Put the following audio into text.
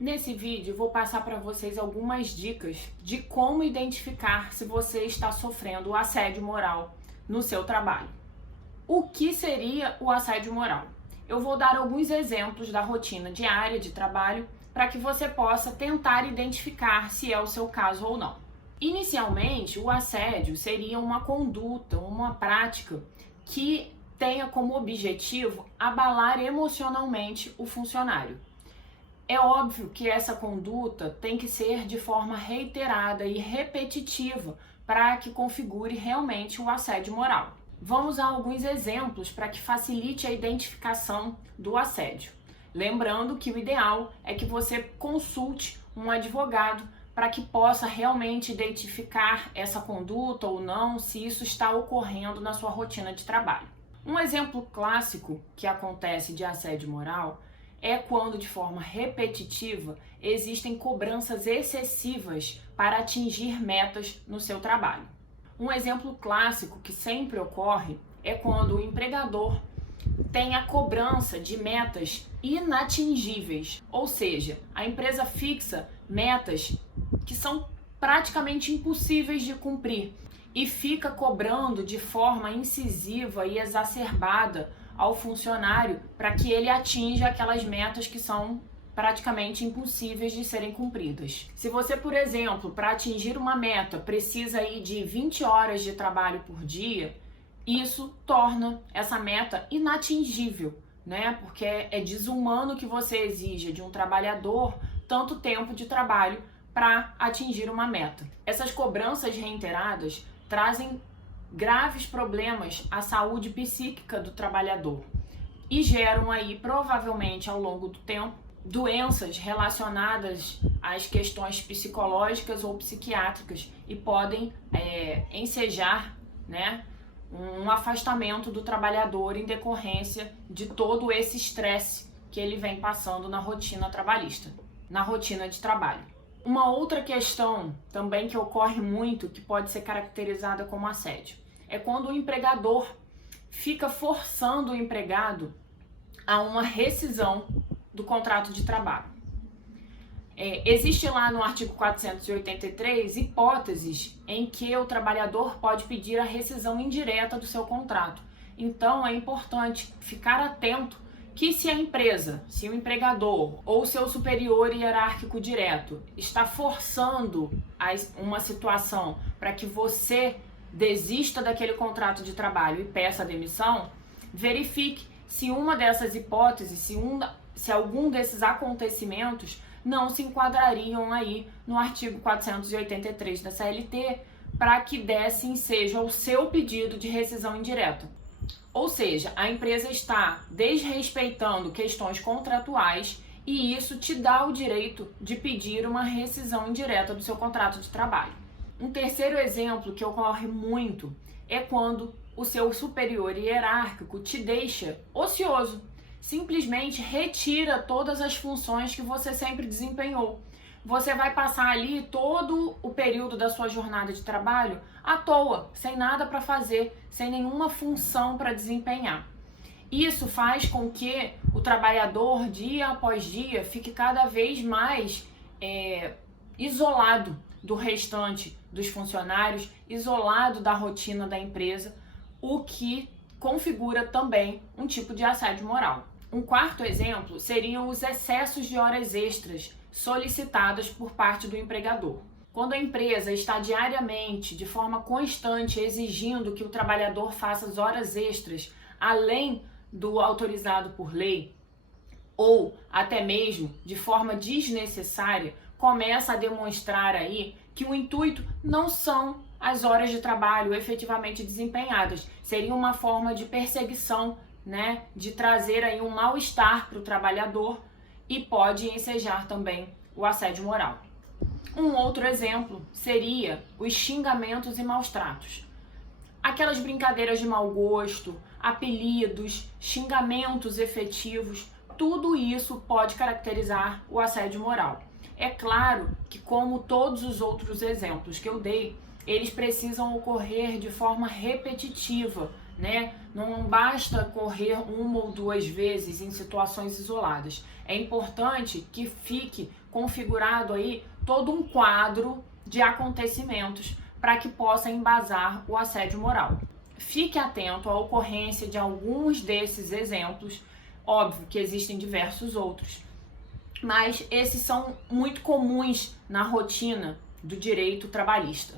Nesse vídeo, vou passar para vocês algumas dicas de como identificar se você está sofrendo assédio moral no seu trabalho. O que seria o assédio moral? Eu vou dar alguns exemplos da rotina diária de trabalho para que você possa tentar identificar se é o seu caso ou não. Inicialmente, o assédio seria uma conduta, uma prática que tenha como objetivo abalar emocionalmente o funcionário. É óbvio que essa conduta tem que ser de forma reiterada e repetitiva para que configure realmente o assédio moral. Vamos a alguns exemplos para que facilite a identificação do assédio. Lembrando que o ideal é que você consulte um advogado para que possa realmente identificar essa conduta ou não, se isso está ocorrendo na sua rotina de trabalho. Um exemplo clássico que acontece de assédio moral é quando, de forma repetitiva, existem cobranças excessivas para atingir metas no seu trabalho. Um exemplo clássico que sempre ocorre é quando o empregador tem a cobrança de metas inatingíveis, ou seja, a empresa fixa metas que são praticamente impossíveis de cumprir e fica cobrando de forma incisiva e exacerbada ao funcionário para que ele atinja aquelas metas que são praticamente impossíveis de serem cumpridas. Se você, por exemplo, para atingir uma meta precisa aí de 20 horas de trabalho por dia, isso torna essa meta inatingível, né? Porque é desumano que você exija de um trabalhador tanto tempo de trabalho para atingir uma meta. Essas cobranças reiteradas trazem graves problemas à saúde psíquica do trabalhador e geram aí, provavelmente ao longo do tempo, doenças relacionadas às questões psicológicas ou psiquiátricas e podem ensejar, né, um afastamento do trabalhador em decorrência de todo esse estresse que ele vem passando na rotina trabalhista, na rotina de trabalho. Uma outra questão também que ocorre muito, que pode ser caracterizada como assédio, é quando o empregador fica forçando o empregado a uma rescisão do contrato de trabalho. Existe lá no artigo 483 hipóteses em que o trabalhador pode pedir a rescisão indireta do seu contrato. Então é importante ficar atento que se a empresa, se o empregador ou seu superior hierárquico direto está forçando uma situação para que você desista daquele contrato de trabalho e peça a demissão, verifique se uma dessas hipóteses, se algum desses acontecimentos não se enquadrariam aí no artigo 483 da CLT para que desse ensejo ao seu pedido de rescisão indireta. Ou seja, a empresa está desrespeitando questões contratuais e isso te dá o direito de pedir uma rescisão indireta do seu contrato de trabalho. Um terceiro exemplo que ocorre muito é quando o seu superior hierárquico te deixa ocioso, simplesmente retira todas as funções que você sempre desempenhou. Você vai passar ali todo o período da sua jornada de trabalho à toa, sem nada para fazer, sem nenhuma função para desempenhar. Isso faz com que o trabalhador, dia após dia, fique cada vez mais isolado do restante dos funcionários, isolado da rotina da empresa, o que configura também um tipo de assédio moral. Um quarto exemplo seriam os excessos de horas extras solicitadas por parte do empregador. Quando a empresa está diariamente, de forma constante, exigindo que o trabalhador faça as horas extras além do autorizado por lei, ou até mesmo de forma desnecessária, começa a demonstrar aí que o intuito não são as horas de trabalho efetivamente desempenhadas, seria uma forma de perseguição, né, de trazer aí um mal-estar para o trabalhador e pode ensejar também o assédio moral. Um outro exemplo seria os xingamentos e maus-tratos. Aquelas brincadeiras de mau gosto, apelidos, xingamentos efetivos, tudo isso pode caracterizar o assédio moral. É claro que, como todos os outros exemplos que eu dei, eles precisam ocorrer de forma repetitiva, né? Não basta correr uma ou duas vezes em situações isoladas. É importante que fique configurado aí todo um quadro de acontecimentos para que possa embasar o assédio moral. Fique atento à ocorrência de alguns desses exemplos. Óbvio que existem diversos outros, mas esses são muito comuns na rotina do direito trabalhista.